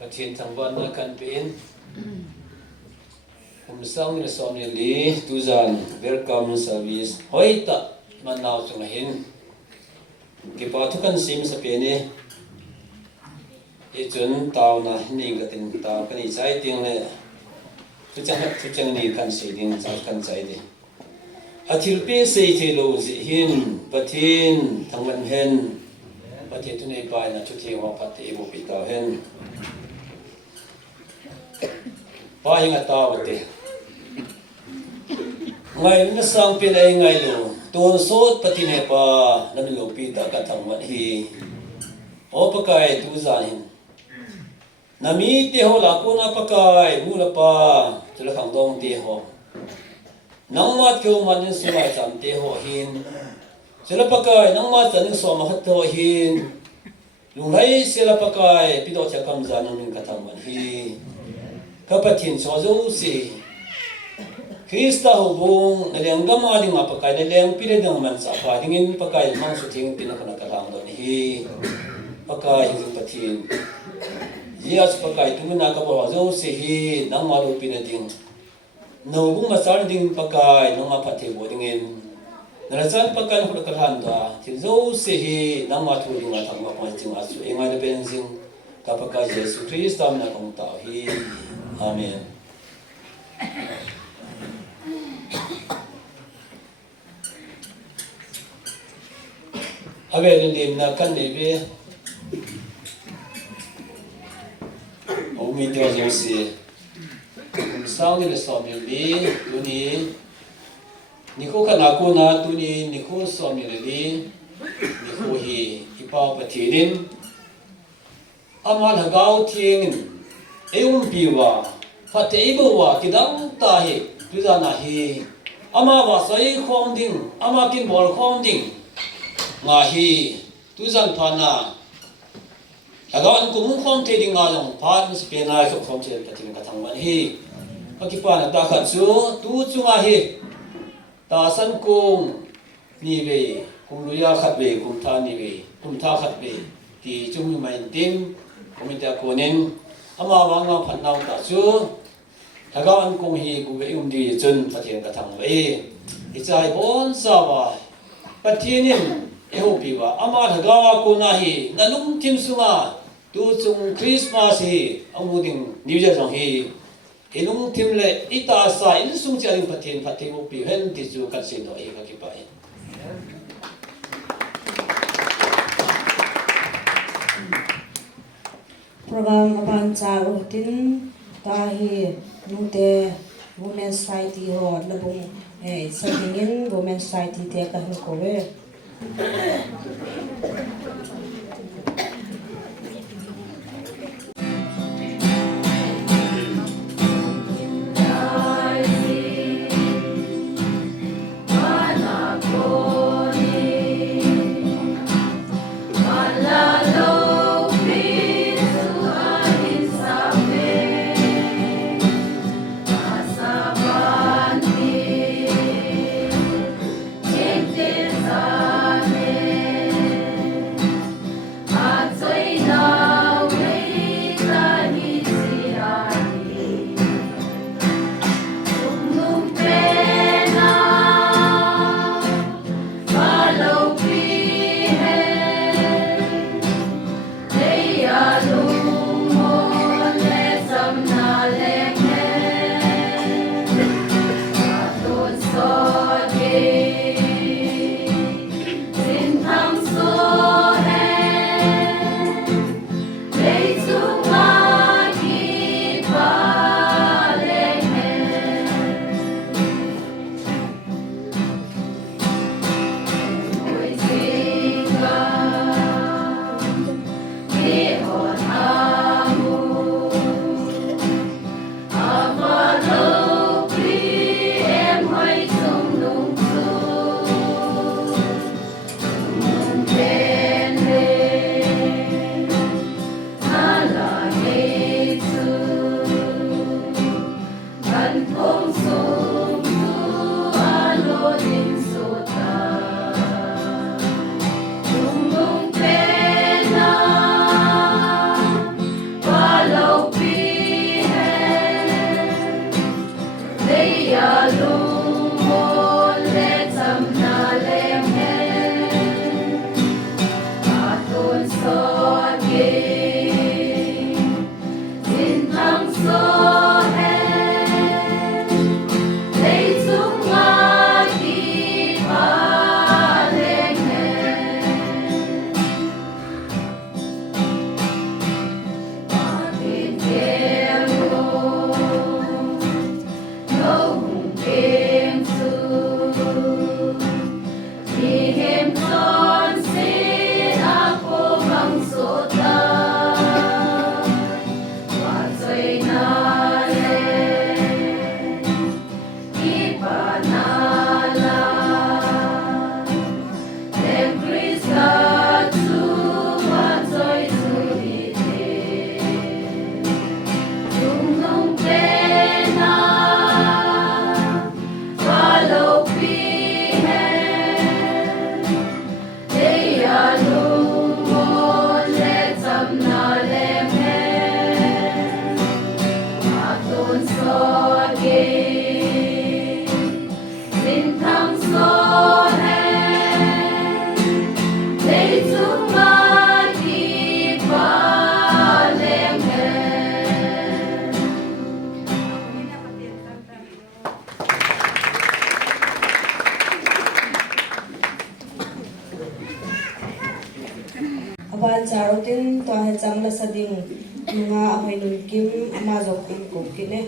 ประเทศทางบ้านนักการเป็นผมสร้างในสมัยนี้ทุกอย่าง welcome service หอยตะมันน่าจงเห็นเก็บทุกคนสิ่งสเปนนี่จนตาวนะนี่ก็ติงตาวกันอีใจติงเลยทุกจังนี่กันสิ่งใจกันใจดีอาทิตย์ปีเสียที่รู้สิหินประเทศทางวันเห็นประเทศทุนในไปนะชุดที่ว่าพัฒน์บุปิตาเห็นป้ายังตาวเตะไงนั่นสังเป็นไงดูตัวโซดปฏิเนปานั่นลูกปีตากระทำวันฮีโอปกายตุจานินนามีเตหลักคนอปกายมูลปาจุลขังดงเตหนังมาเกี่ยวมันยังสมัยจำเตหหินจุลปกายนังมาจันยังสมัยหัดหินลุงไรเสลปกายปิดอจากคำจานุนกระทำวันฮีข้าพเจ้าชอบดูสิคริสต์หูบงในเรื่องกรรมดิ่งมาปกายในเรื่องพิเรดังมันสับปะดิ่งปกายมังสุดทิ้งตินกันกระทำตอนนี้ปกายยิ่งปฏินยาสปกายตุนนักบวชดูสินังมาลูปินดิ่งนูบุงมาสารดิ่งปกายนังมาปฏิบัติดิ่งนั่นสันปกายนักกระทำตัวที่ดูสินังมาทุดิ่งมาทำมาพันจิงอาสุเองมาเป็นสิ่งข้าพเจ้าเยซูคริสต์ตามนักของเต่าฮีอาเมนอาเวลิมนักกันนี่เว้โอ้มีเดียวจะสิสร้างนี่เลยสอบมีตัวนี้นี่คู่กันนักกูนะตัวนี้นี่คู่สอบมีเลยนี่คู่ฮีอีป้าปฏิรินอามันหากเอาทิ้งเอวปีว่าพัดเอวว่าคิดดังตาฮีทุจานะฮีอามาว่าใส่ของดิ่งอามากินบอลของดิ่งงาฮีทุจานพานะแล้วก็อันกุมของเทดิ่งงาจงพานสเปนไอฟ์ของเทปฏิบัติทางวันฮีปฏิปานตาขัดซูตูจุงาฮีตาสันกุมนี่เวกุมลุยาขัดเวกุมท่านี่เวกุมท่าขัดเวที่จุงมีไม่ติมกุมอินเตอร์โคนินอามาวังงาพันนาวตาซูแล้วก็อันกุมฮีกุมเวอุมดีจนปฏิบัติทางวันอีใจบอนสาวาปฏินินเอโฮปีว่าอามาถ้าว่ากูน่าฮีนั่นลุงทิมสุงาตูจุงคริสต์มาสฮีอามุดิงนิวเจอร์ซองฮีเอลุงทิมเลอิตาสายอินสุงเจริญปฏิบัติโฮปีเห็นที่จูกัดสินโดยกักิปายโปรแกรมบันจากอุทินตาฮีนุเต Women's Society หอดระบุสังเกต Women's Society เตะกันหัวโกเว to he changla sading nunga ahoi nun kim ama jok tim ko kine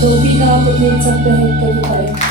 तो बिना अपने सब पहन कर